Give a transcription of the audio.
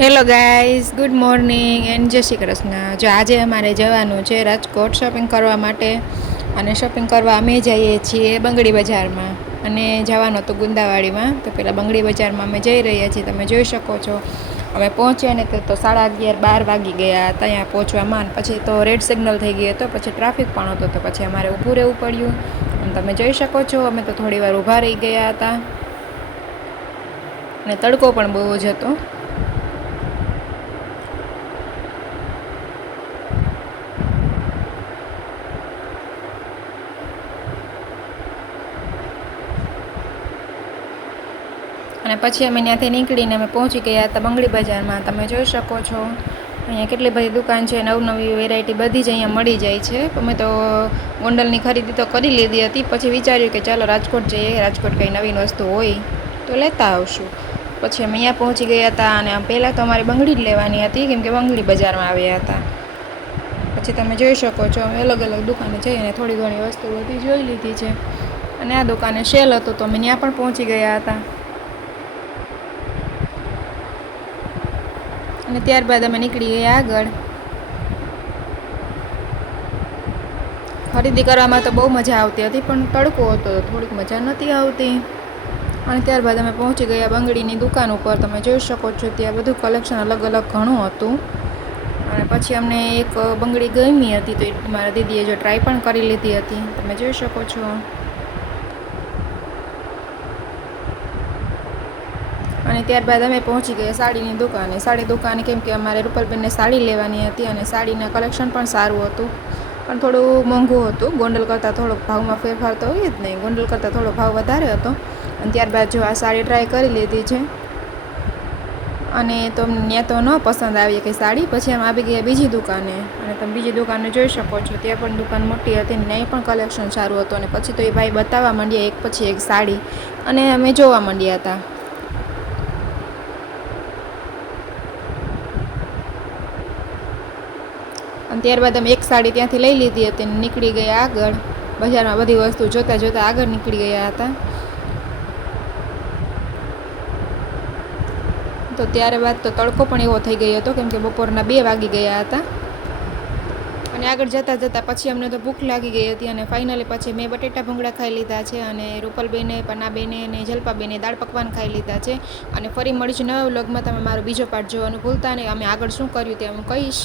Hello guys, good morning and જય શ્રી કૃષ્ણ. જો આજે અમારે જવાનું છે રાજકોટ શોપિંગ કરવા માટે, અને શોપિંગ કરવા અમે જઈએ છીએ બંગડી બજારમાં, અને જવાનું હતું ગુંદાવાડીમાં. તો પહેલાં બંગડી બજારમાં અમે જઈ રહ્યા છીએ, તમે જોઈ શકો છો. અમે પહોંચ્યા ને તો 11:30-12 વાગી ગયા હતા અહીંયા પહોંચવામાં. પછી તો રેડ સિગ્નલ થઈ ગયો હતો, પછી ટ્રાફિક પણ હતો, તો પછી અમારે ઊભું રહેવું પડ્યું. અને તમે જોઈ શકો છો અમે તો થોડી વાર ઊભા રહી ગયા હતા, અને તડકો પણ બહુ જ હતો. અને પછી અમે ત્યાંથી નીકળીને અમે પહોંચી ગયા હતા બંગડી બજારમાં. તમે જોઈ શકો છો અહીંયા કેટલી બધી દુકાન છે, નવી વેરાયટી બધી જ અહીંયા મળી જાય છે. અમે તો ગોંડલની ખરીદી તો કરી લીધી હતી, પછી વિચાર્યું કે ચાલો રાજકોટ જઈએ, રાજકોટ કંઈ નવીન વસ્તુ હોય તો લેતા આવશું. પછી અમે અહીંયા પહોંચી ગયા હતા, અને પહેલાં તો અમારે બંગડી જ લેવાની હતી, કેમ કે બંગડી બજારમાં આવ્યા હતા. પછી તમે જોઈ શકો છો અમે અલગ અલગ દુકાને જઈને થોડી ઘણી વસ્તુ બધી જોઈ લીધી છે. અને આ દુકાને સેલ હતો તો અમે ત્યાં પણ પહોંચી ગયા હતા. અને ત્યારબાદ અમે નીકળી ગયા આગળ. ખરીદી કરવામાં તો બહુ મજા આવતી હતી, પણ તડકો હતો, થોડીક મજા નહોતી આવતી. અને ત્યારબાદ અમે પહોંચી ગયા બંગડીની દુકાન ઉપર. તમે જોઈ શકો છો ત્યાં બધું કલેક્શન અલગ અલગ ઘણું હતું. અને પછી અમને એક બંગડી ગમી હતી, તો મારા દીદીએ જો ટ્રાય પણ કરી લીધી હતી, તમે જોઈ શકો છો. અને ત્યારબાદ અમે પહોંચી ગયા સાડીની દુકાને. સાડી દુકાને કેમ કે અમારે રૂપલબેનને સાડી લેવાની હતી, અને સાડીના કલેક્શન પણ સારું હતું, પણ થોડું મોંઘું હતું. ગોંડલ કરતાં થોડોક ભાવમાં ફેરફાર તો હોય જ નહીં, ગોંડલ કરતાં થોડો ભાવ વધારે હતો. અને ત્યારબાદ જો આ સાડી ટ્રાય કરી લીધી છે, અને તો ત્યાં તો ન પસંદ આવી કે સાડી. પછી આમ આવી ગયા બીજી દુકાને, અને તમે બીજી દુકાને જોઈ શકો છો ત્યાં પણ દુકાન મોટી હતી, ને ત્યાં પણ કલેક્શન સારું હતું. અને પછી તો એ ભાઈ બતાવવા માંડ્યા એક પછી એક સાડી, અને અમે જોવા માંડ્યા હતા. અને ત્યારબાદ અમે એક સાડી ત્યાંથી લઈ લીધી હતી, અને નીકળી ગયા આગળ. બજારમાં બધી વસ્તુ જોતાં જોતાં આગળ નીકળી ગયા હતા. તો ત્યારબાદ તો તડકો પણ એવો થઈ ગયો હતો, કેમ કે બપોરના 2 વાગી ગયા હતા. અને આગળ જતાં જતાં પછી અમને તો ભૂખ લાગી ગઈ હતી, અને ફાઇનલી પછી મેં બટેટા ભૂંગળા ખાઈ લીધા છે, અને રૂપલબેને, પન્નાબેને અને જલ્પાબેને દાળ પકવાન ખાઈ લીધા છે. અને ફરી મળીશું નવા વ્લોગમાં. તમે મારો બીજો પાર્ટ જોવાનું ભૂલતા નહીં. અમે આગળ શું કર્યું તે હું કહીશ.